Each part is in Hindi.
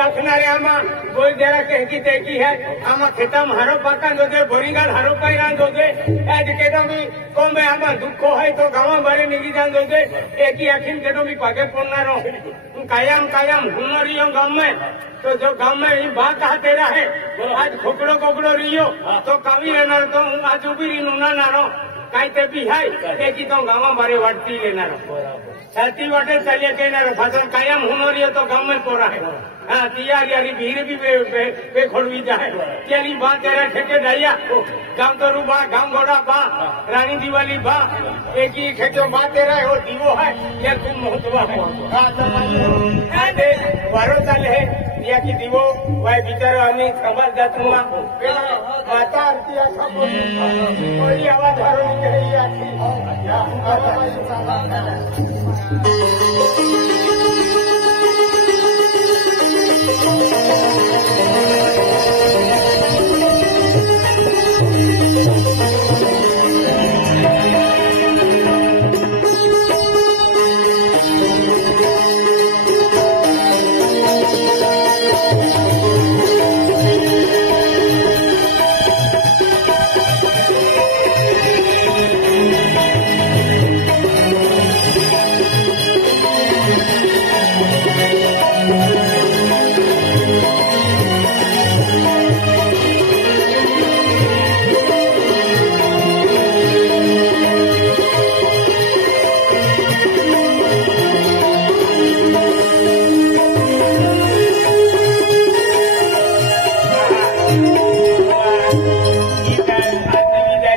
आखनारे आमा बोल जरा कह की देखी है आमा खेतम हरो पाका दो दे बोरिंगल हरो पैरा दो दे आज केटो भी कोम में आमा दुखो है तो गावा बारे निगी जान दो दे एक ही आखिन केटो भी पाके पड़ना रो कायम कायम हुनरियो गांव में तो जो गांव में ये बात कहा तेरा है आज खोकड़ो कोकड़ो रियो तो कावी रहना तो आज उभी री ना नारो काई ते भी है एक ही तो गावा बारे वाटती लेना रो साथी वाटे चलिए कहना रो फसल कायम हुनरियो तो गांव में पोरा है हाँ तियार यारी भीड़ भी पे खोड़वी जाए चली बा तेरा ठेके डालिया गांव तो रूबा गांव घोड़ा बा रानी दिवाली बा एक ही खेतो बा तेरा है वो दीवो है या तुम महत्वा है हाँ तो वारो चल है या की दीवो वह बिचारो अन्य खबर जातुआ माता आरती है सब कोई आवाज हरो नहीं आती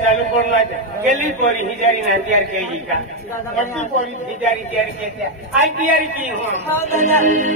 गली पोरी हिजारी ना तैयार की का गली पोरी हिजारी तैयार के आई तैयारी की हूं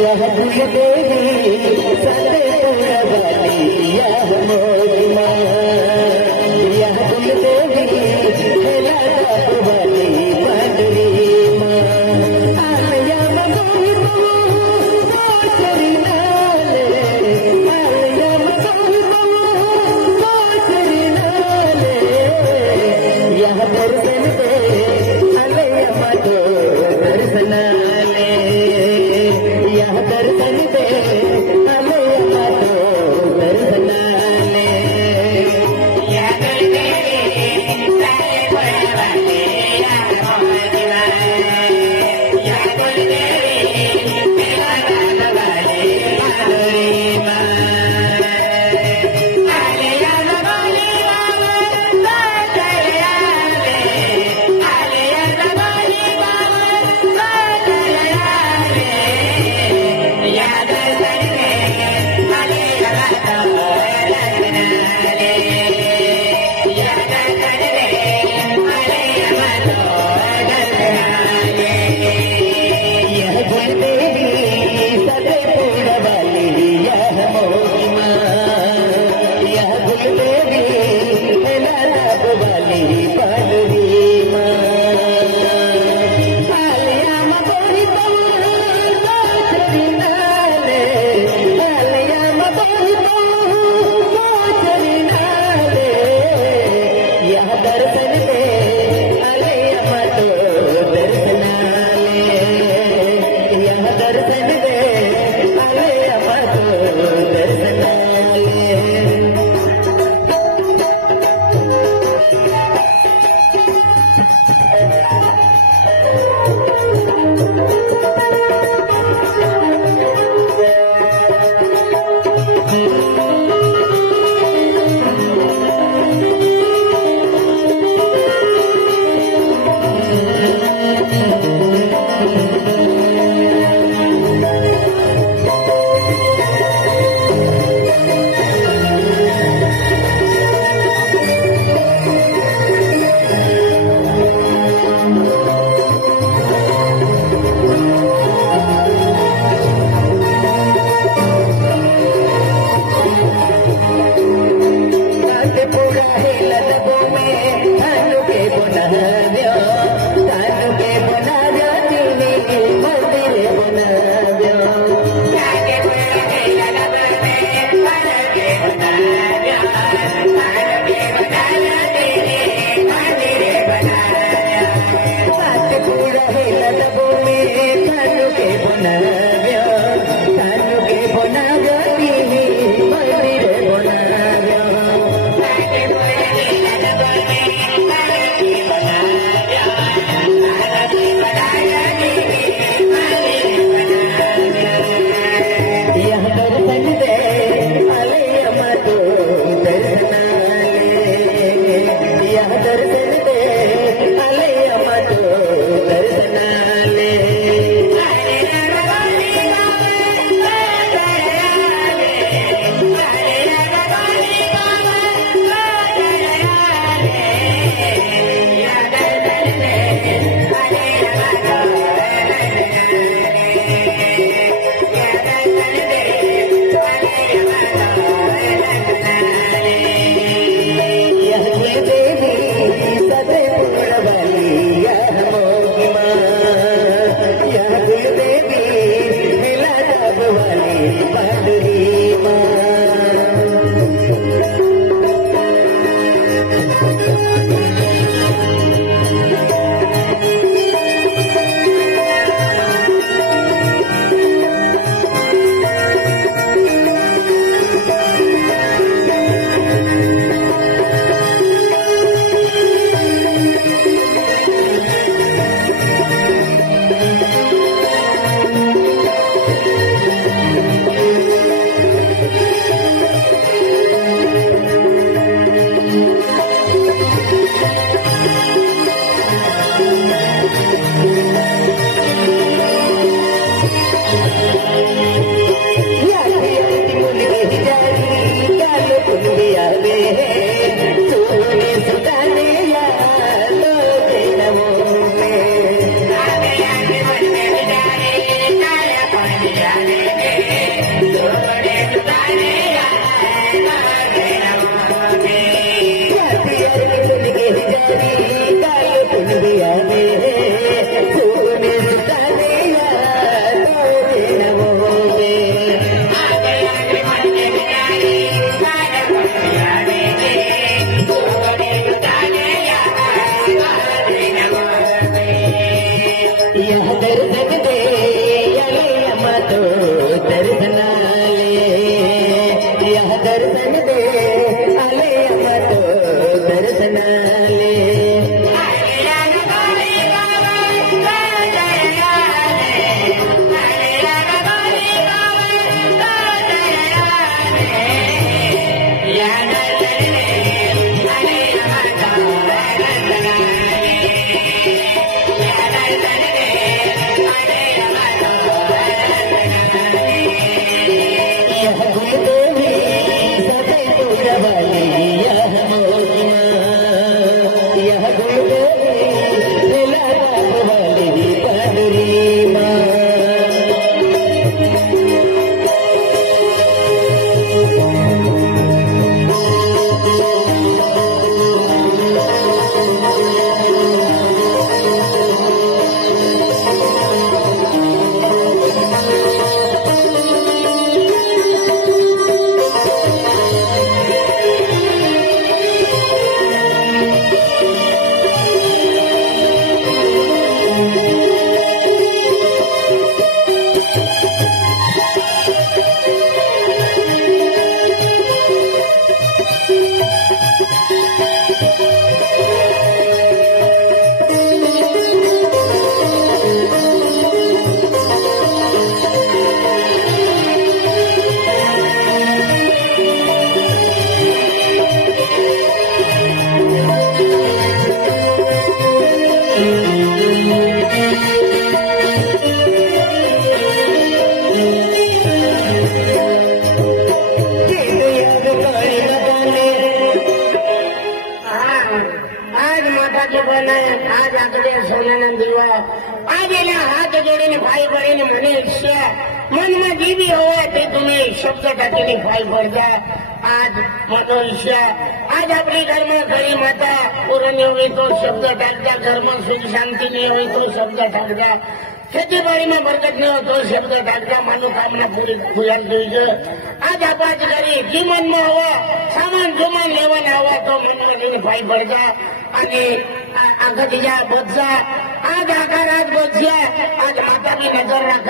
यह दर्शन दे आले अमतो दर्शनाले आज आकडे सोन्यानं दिवा आज एना हात जोडीने भाई बहीण म्हणे इच्छा मनमा जी बी हवं ते तुम्ही शब्द टाकीने भाई पडता आज म्हणून इच्छा आज आपली धर्म घरी माता पूर्ण होई तो शब्द टाकता धर्म सुख शांती नहीं होई तो शब्द टाकता ખેતીવાડી માં બરકત ન હોય તો શબ્દ ટાકતા મનોકામના પૂરી પૂરણ થઈ आज આપાત કરી જીવનમાં હવા સામાન જમાન લેવાના હવા તો મનમાં ભાઈ પડતા અને આગળ બધા आज आखा रात बोलछे आज माता भी नजर रख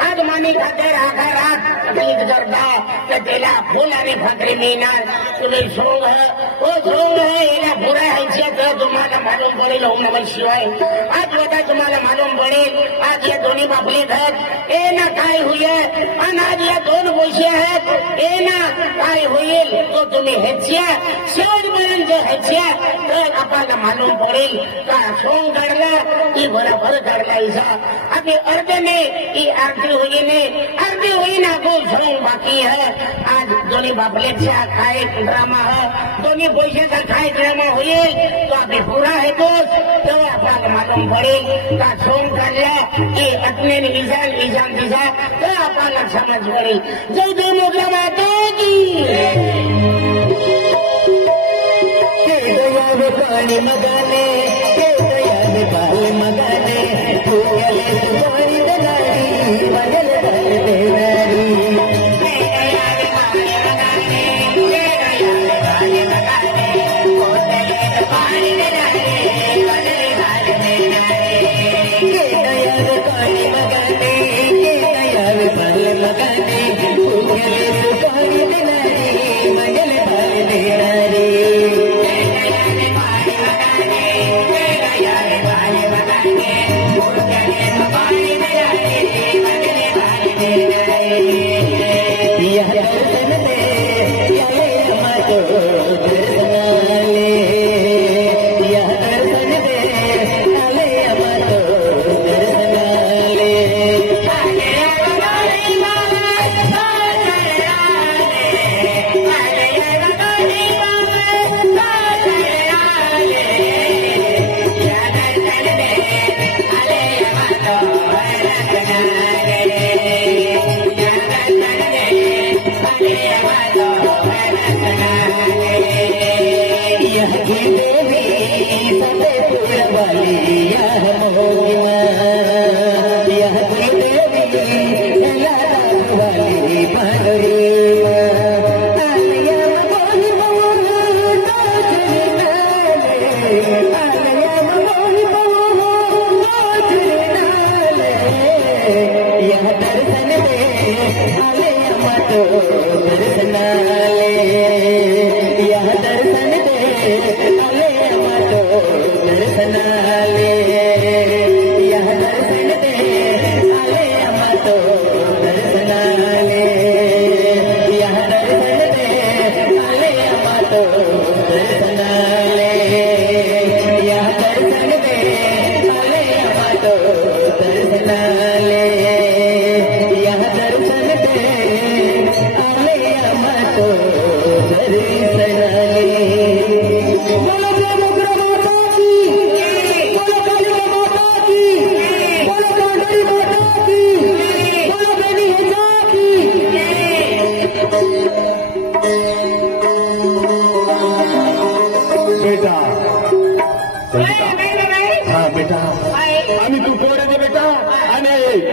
आज मानी खातर आखा रात तकलीफ करता कि तेला फुलानी फकरी मीना तुम्हें सोंग है वो सोंग है एना बुरा हैसियत है तुम्हाला मालूम पड़ेल ओम नमः शिवाय आज बता तुम्हाला मालूम पड़ेल आज ये दोन्ही बापली घर एना काय हुए आणि आज या दोन पैसे आहेत एना काय होईल तो तुम्ही हेच्या शेवटपर्यंत हेच्या तर आपल्याला मालूम पडेल का सोंग काढला की बराबर काढला ऐसा अभी अर्धे में ये आरती हुई ने आरती हुई ना को सोंग बाकी है आज दोन्ही बापलेचा काय ड्रामा है दोन्ही पैशाचा काय ड्रामा होईल तो अभी पूरा है तो आपल्याला मालूम पडेल का सोंग काढला की अपने निशान निशान दिशा तो आपल्याला समज पडेल जय देव मोगला माता की पानी मगाने बाल मगाने पानी दलारी बदल देवारी Yeah.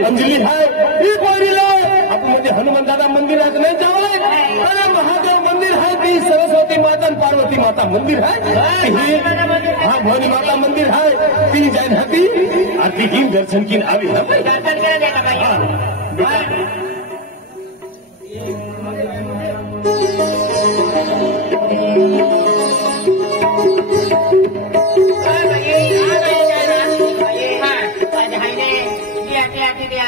अंजली है एक बोरीला आपण म्हणजे हनुमान दादा मंदिरात नाही जावं अरे महादेव मंदिर है ती सरस्वती माता आणि पार्वती माता मंदिर है हाँ भोली माता मंदिर है ती जैन हती आती ही दर्शन की आवी है दर्शन करे देना भाई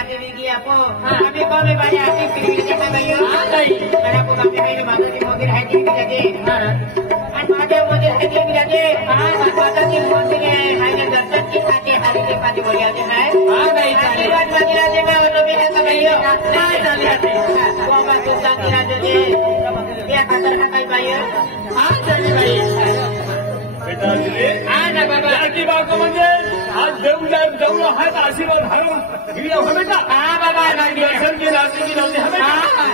अभी कौन बारे आती फिर देखा भाई मेरा को अपने मेरे माता जी मंदिर है जी लगे महादेव मंदिर है जी लगे माता जी मंदिर है मैंने दर्शन की खाते हरी के पाती बोल जाते हैं आशीर्वाद मंदिर आते मैं वो भी है भाइयों चले आते वो बात तो शांति राजो जी क्या खातर खाई भाइयों हाँ चलिए भाई बेटा अंजली हाँ ना बाबा की बात म्हणजे आज देऊळ आहे आशीर्वाद हरव घेऊया हो बेटा हाँ बाबा दर्शन की रात्री की नवली हमें हाँ